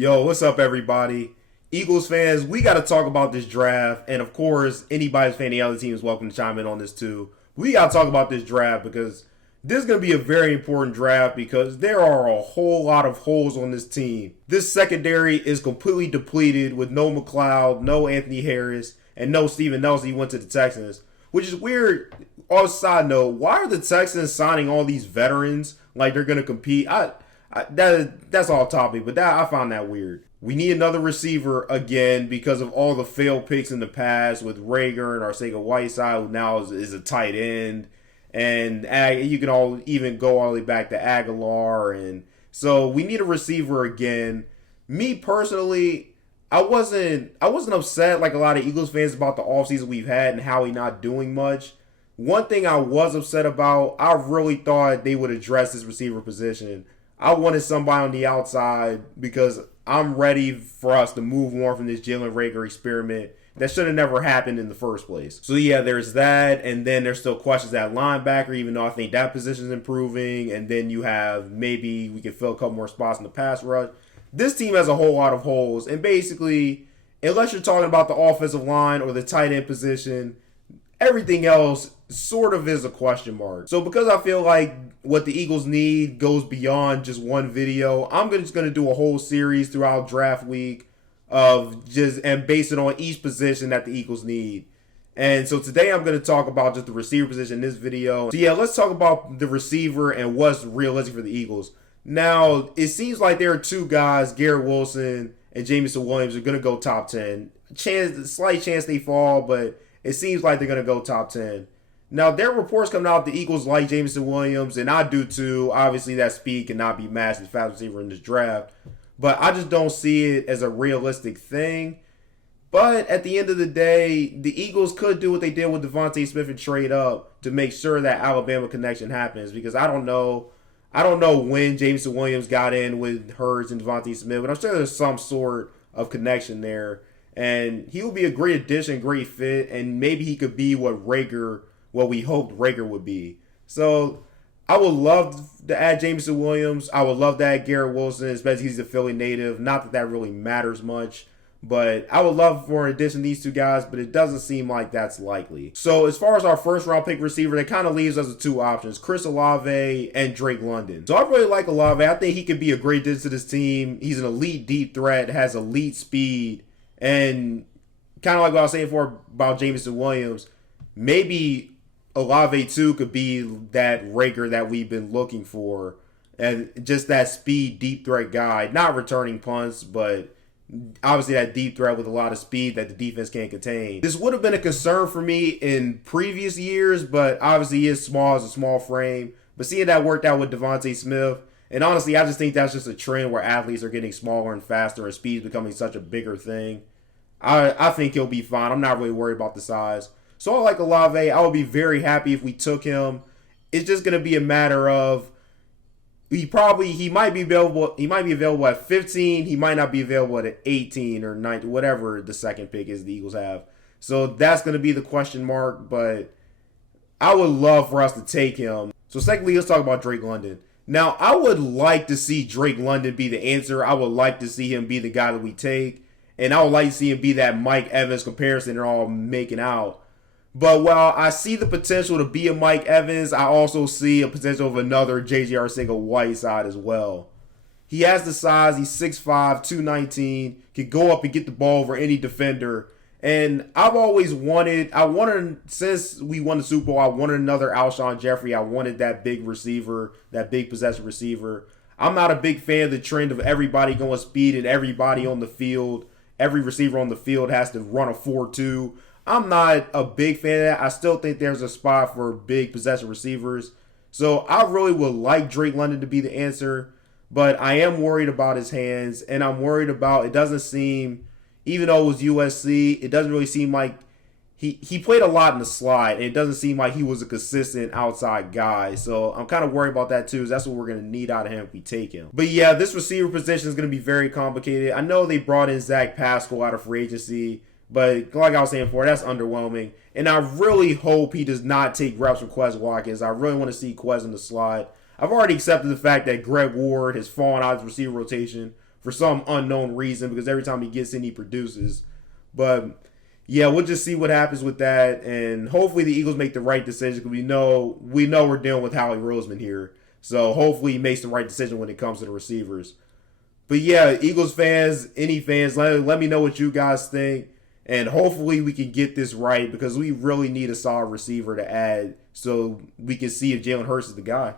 Yo, what's up, everybody? Eagles fans, we got to talk about this draft. And of course, anybody's fan of the other team is welcome to chime in on this too. We got to talk about this draft because this is going to be a very important draft because there are a whole lot of holes on this team. This secondary is completely depleted with no McLeod, no Anthony Harris, and no Steven Nelson. He went to the Texans, which is weird. On a side note, why are the Texans signing all these veterans like they're going to compete? That's all topic, but I found that weird. We need another receiver again because of all the failed picks in the past with Rager and Arcega-Whiteside, who now is a tight end. And you can even go all the way back to Aguilar. And so we need a receiver again. Me personally, I wasn't upset like a lot of Eagles fans about the offseason we've had and how he's not doing much. One thing I was upset about, I really thought they would address this receiver position. I wanted somebody on the outside because I'm ready for us to move on from this Jalen Rager experiment that should have never happened in the first place. So yeah, there's that, and then there's still questions at linebacker, even though I think that position is improving, and then you have maybe we can fill a couple more spots in the pass rush. This team has a whole lot of holes, and basically, unless you're talking about the offensive line or the tight end position, everything else sort of is a question mark. So because I feel like what the Eagles need goes beyond just one video, I'm just going to do a whole series throughout draft week and base it on each position that the Eagles need. And so today I'm going to talk about just the receiver position in this video. So yeah, let's talk about the receiver and what's realistic for the Eagles. Now, it seems like there are two guys, Garrett Wilson and Jameson Williams, are going to go top 10. Slight chance they fall, but it seems like they're going to go top 10. Now, there are reports coming out the Eagles like Jameson Williams, and I do too. Obviously, that speed cannot be matched as fast receiver in this draft. But I just don't see it as a realistic thing. But at the end of the day, the Eagles could do what they did with Devontae Smith and trade up to make sure that Alabama connection happens. Because I don't know when Jameson Williams got in with Hurts and Devontae Smith, but I'm sure there's some sort of connection there. And he will be a great addition, great fit, and maybe he could be what we hoped Rager would be. So I would love to add Jameson Williams. I would love to add Garrett Wilson, especially he's a Philly native. Not that really matters much. But I would love for an addition to these two guys, but it doesn't seem like that's likely. So as far as our first round pick receiver, that kind of leaves us with two options, Chris Olave and Drake London. So I really like Olave. I think he could be a great addition to this team. He's an elite deep threat, has elite speed, and kind of like what I was saying before about Jameson Williams, maybe Olave too could be that Rager that we've been looking for, and just that speed deep threat guy, not returning punts, but obviously that deep threat with a lot of speed that the defense can't contain. This would have been a concern for me in previous years, but obviously he is small, as a small frame. But seeing that worked out with Devontae Smith, and honestly, I just think that's just a trend where athletes are getting smaller and faster and speed is becoming such a bigger thing. I think he'll be fine. I'm not really worried about the size. So I like Olave. I would be very happy if we took him. It's just going to be a matter of he might be available. He might be available at 15. He might not be available at 18 or 19, whatever the second pick is the Eagles have. So that's going to be the question mark. But I would love for us to take him. So secondly, let's talk about Drake London. Now, I would like to see Drake London be the answer. I would like to see him be the guy that we take. And I would like to see him be that Mike Evans comparison they're all making out. But while I see the potential to be a Mike Evans, I also see a potential of another J.J. Arcega-Whiteside as well. He has the size. He's 6'5", 219, can go up and get the ball over any defender. And I've always wanted, since we won the Super Bowl, I wanted another Alshon Jeffrey. I wanted that big receiver, that big possession receiver. I'm not a big fan of the trend of everybody going speed and everybody on the field. Every receiver on the field has to run a 4.2. I'm not a big fan of that. I still think there's a spot for big possession receivers. So I really would like Drake London to be the answer. But I am worried about his hands. And I'm worried about, it doesn't seem, even though it was USC, it doesn't really seem like he played a lot in the slide. And it doesn't seem like he was a consistent outside guy. So I'm kind of worried about that too. That's what we're going to need out of him if we take him. But yeah, this receiver position is going to be very complicated. I know they brought in Zach Pascal out of free agency. But like I was saying before, that's underwhelming. And I really hope he does not take reps from Quez Watkins. I really want to see Quez in the slot. I've already accepted the fact that Greg Ward has fallen out of his receiver rotation. for some unknown reason because every time he gets in, he produces. But yeah, we'll just see what happens with that, and hopefully the Eagles make the right decision because we know we're dealing with Howie Roseman here. So hopefully he makes the right decision when it comes to the receivers. But yeah, Eagles fans, any fans, let me know what you guys think. And hopefully we can get this right because we really need a solid receiver to add so we can see if Jalen Hurts is the guy.